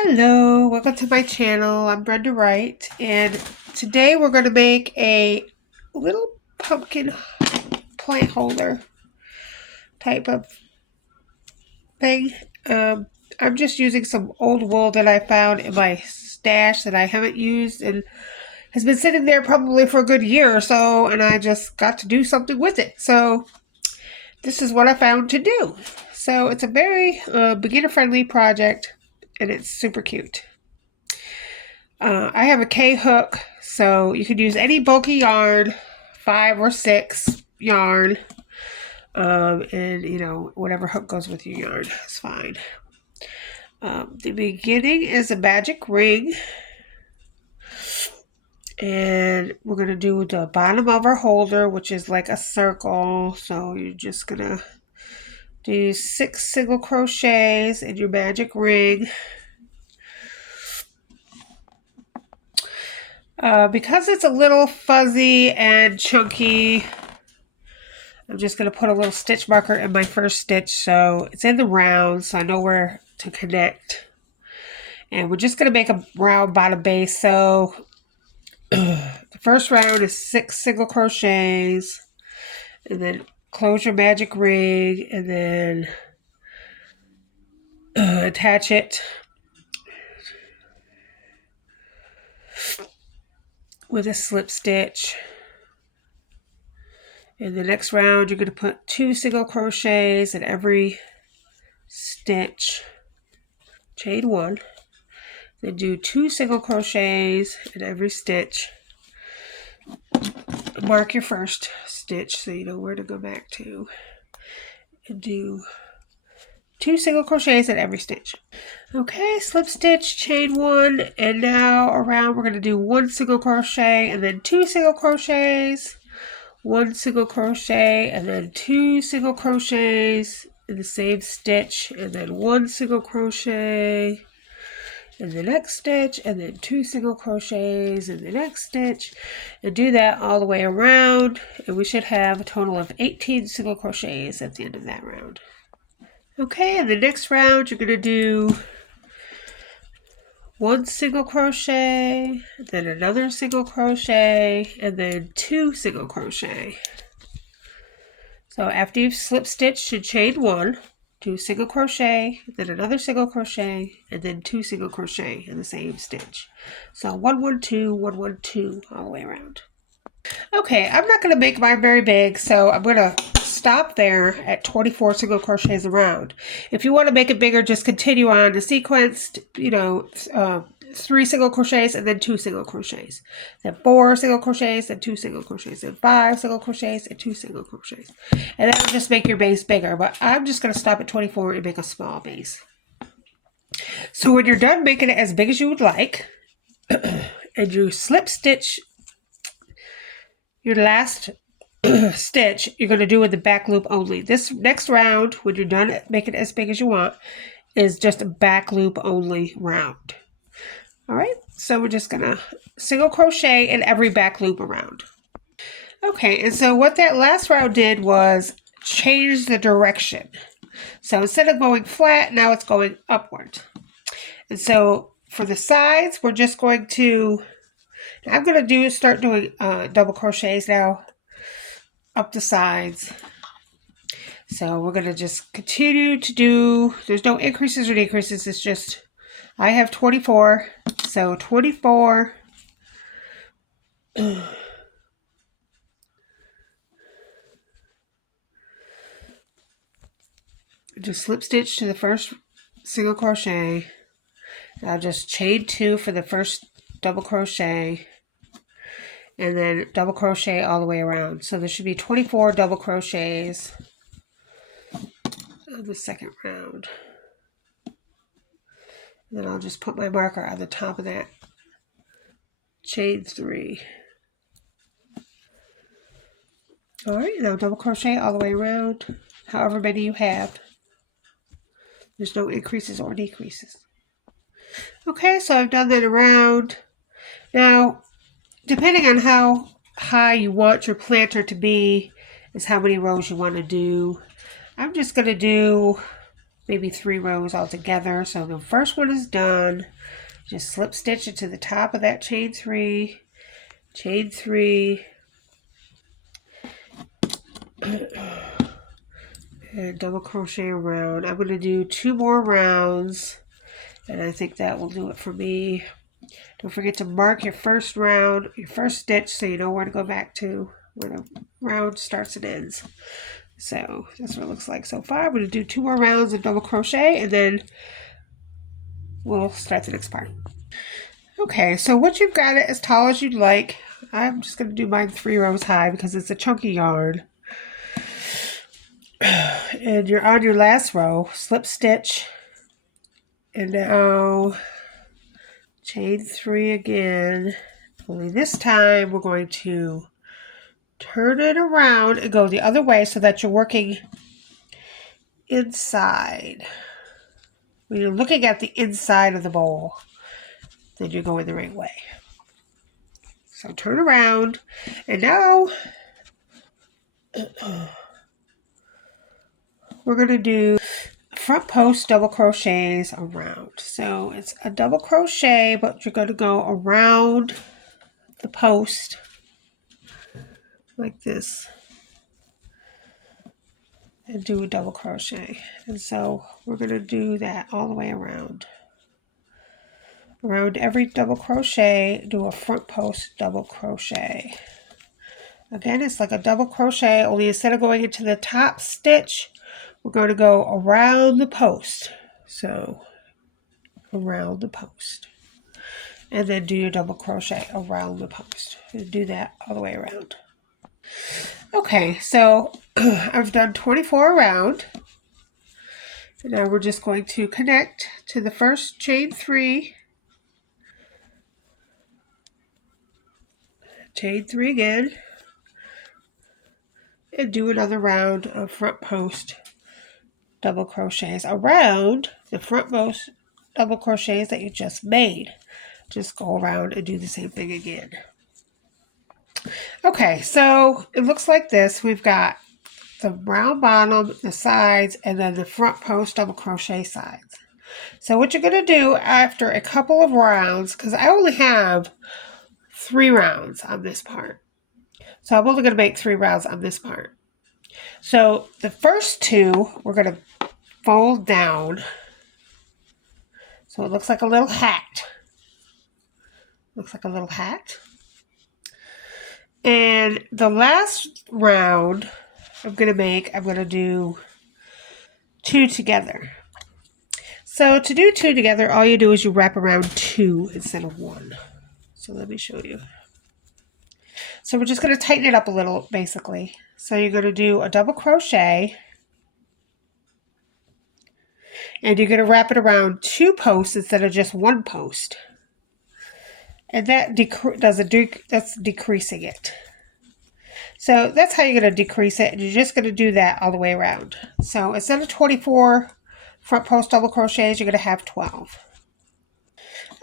Hello, welcome to my channel. I'm Brenda Wright, and today we're going to make a little pumpkin plant holder type of thing. I'm just using some old wool that I found in my stash that I haven't used and has been sitting there probably for a good year or so, and I just got to do something with it. So this is what I found to do. So it's a very beginner-friendly project, and it's super cute. I have a K-hook, so you could use any bulky yarn, 5 or 6 yarn, and whatever hook goes with your yarn is fine. The beginning is a magic ring, and we're going to do the bottom of our holder, which is like a circle. So you're just going to do 6 single crochets in your magic ring. Because it's a little fuzzy and chunky, I'm just going to put a little stitch marker in my first stitch so it's in the round so I know where to connect. And we're just going to make a round bottom base. So the first round is 6 single crochets, and then close your magic ring, and then attach it with a slip stitch. In the next round, you're going to put 2 single crochets in every stitch, chain 1, then do 2 single crochets in every stitch. Mark your first stitch so you know where to go back to, and do 2 single crochets in every stitch. Okay, slip stitch, chain 1, and now around we're going to do 1 single crochet and then 2 single crochets, 1 single crochet and then 2 single crochets in the same stitch, and then 1 single crochet in the next stitch, and then 2 single crochets in the next stitch, and do that all the way around, and we should have a total of 18 single crochets at the end of that round. Okay, in the next round you're going to do 1 single crochet, then another single crochet, and then 2 single crochet. So after you've slip stitched and chain 1, do single crochet, then another single crochet, and then 2 single crochet in the same stitch. So 1 1 2 1 1 2 all the way around. Okay, I'm not going to make mine very big, so I'm going to stop there at 24 single crochets around. If you want to make it bigger, just continue on the sequence, 3 single crochets and then 2 single crochets, then 4 single crochets and 2 single crochets, then 5 single crochets and 2 single crochets, and that'll just make your base bigger. But I'm just going to stop at 24 and make a small base. So when you're done making it as big as you would like, and you slip stitch your last stitch, you're going to do with the back loop only. This next round, when you're done making it as big as you want, is just a back loop only round. All right, so we're just going to single crochet in every back loop around. Okay, and so what that last round did was change the direction. So instead of going flat, now it's going upward. And so for the sides, we're just going to, I'm going to start doing double crochets now up the sides. So we're going to just continue to do, there's no increases or decreases, it's just, I have 24, so 24, just slip stitch to the first single crochet. I'll just chain 2 for the first double crochet, and then double crochet all the way around. So there should be 24 double crochets on the second round. And then I'll just put my marker on the top of that. Chain 3. Alright, now double crochet all the way around, however many you have. There's no increases or decreases. Okay, so I've done that around. Now, depending on how high you want your planter to be, is how many rows you want to do. I'm just going to do maybe 3 rows all together. So the first one is done. Just slip stitch into the top of that chain 3, chain 3, and double crochet around. I'm going to do 2 more rounds, and I think that will do it for me. Don't forget to mark your first round, your first stitch, so you know where to go back to, where the round starts and ends. So that's what it looks like so far. I'm going to do 2 more rounds of double crochet, and then we'll start the next part. Okay, so once you've got it as tall as you'd like, I'm just going to do mine 3 rows high because it's a chunky yarn. And you're on your last row, slip stitch, and now chain 3 again. Only this time we're going to turn it around and go the other way so that you're working inside. When you're looking at the inside of the bowl, then you're going the right way. So turn around, and now we're going to do front post double crochets around. So it's a double crochet, but you're going to go around the post like this and do a double crochet. And so we're going to do that all the way around. Around every double crochet, do a front post double crochet. Again, it's like a double crochet, only instead of going into the top stitch, we're going to go around the post. So around the post. And then do your double crochet around the post. And do that all the way around. Okay, so I've done 24 around. And now we're just going to connect to the first chain 3. Chain 3 again. And do another round of front post double crochets around the front post double crochets that you just made. Just go around and do the same thing again. Okay, so it looks like this. We've got the round bottom, the sides, and then the front post double crochet sides. So what you're going to do after a couple of rounds, because I only have 3 rounds on this part. So I'm only going to make 3 rounds on this part. So the first 2, we're going to fold down. So it looks like a little hat. Looks like a little hat. And the last round I'm going to do 2 together. So to do 2 together, all you do is you wrap around 2 instead of 1. So let me show you. So we're just going to tighten it up a little, basically. So you're going to do a double crochet. And you're going to wrap it around 2 posts instead of just 1 post. And that that's decreasing it. So that's how you're going to decrease it. And you're just going to do that all the way around. So instead of 24 front post double crochets, you're going to have 12.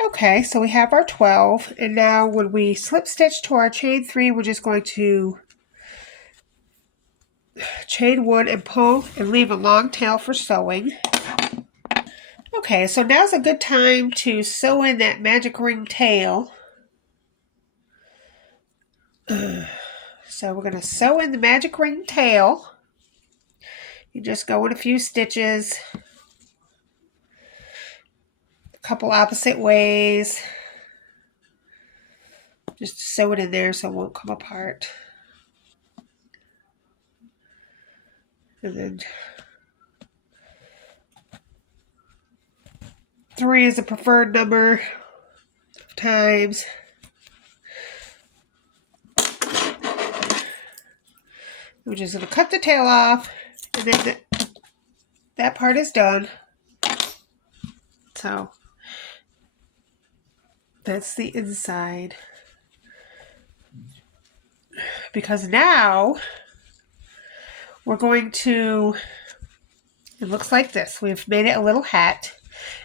Okay, so we have our 12. And now when we slip stitch to our chain 3, we're just going to chain 1 and pull and leave a long tail for sewing. Okay, so now's a good time to sew in that magic ring tail. So we're going to sew in the magic ring tail. You just go in a few stitches, a couple opposite ways. Just sew it in there so it won't come apart. And then 3 is the preferred number of times. We're just going to cut the tail off, and then that part is done. So that's the inside. Because now we're going to, it looks like this. We've made it a little hat.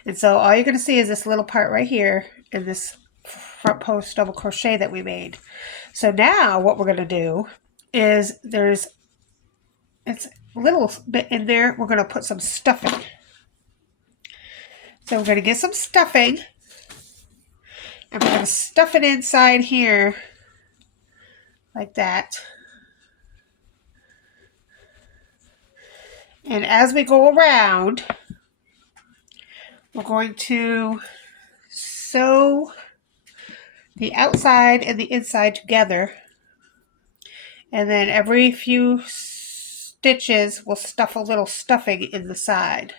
And so all you're going to see is this little part right here in this front post double crochet that we made. So now what we're going to do is it's a little bit in there. We're going to put some stuffing. So we're going to get some stuffing. And we're going to stuff it inside here. Like that. And as we go around, we're going to sew the outside and the inside together. And then every few stitches, we'll stuff a little stuffing in the side.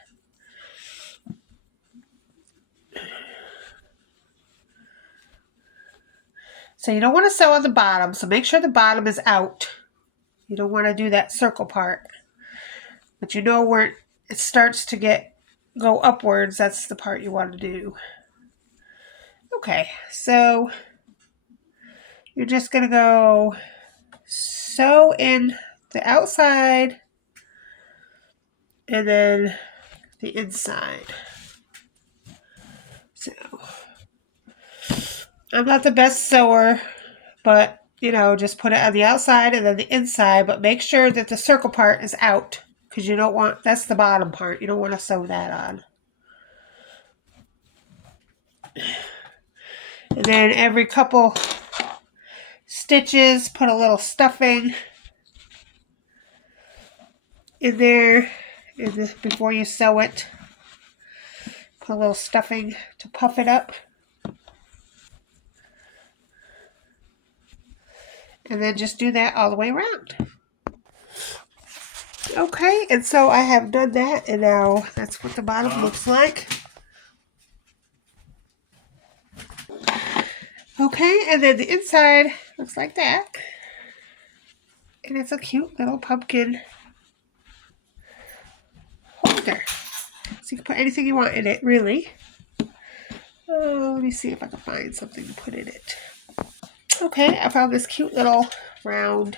So you don't want to sew on the bottom, so make sure the bottom is out. You don't want to do that circle part. But you know where it starts to go upwards, that's the part you want to do. Okay, so you're just going to go sew in the outside and then the inside. So I'm not the best sewer, but you know, just put it on the outside and then the inside, but make sure that the circle part is out because you don't want, that's the bottom part. You don't want to sew that on. And then every couple stitches, put a little stuffing in there before you sew it. Put a little stuffing to puff it up. And then just do that all the way around. Okay, and so I have done that, and now that's what the bottom looks like. Okay, and then the inside looks like that. And it's a cute little pumpkin holder. So you can put anything you want in it, really. Oh, let me see if I can find something to put in it. Okay, I found this cute little round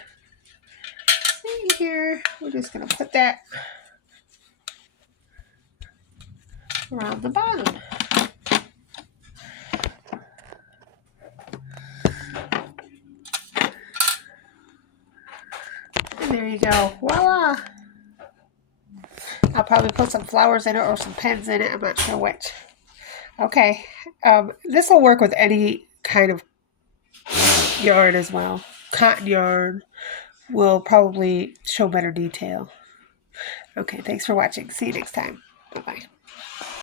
thing here. We're just going to put that around the bottom. And there you go. Voila! I'll probably put some flowers in it or some pens in it. I'm not sure which. Okay. This will work with any kind of yarn as well. Cotton yarn will probably show better detail. Okay, thanks for watching. See you next time. Bye-bye.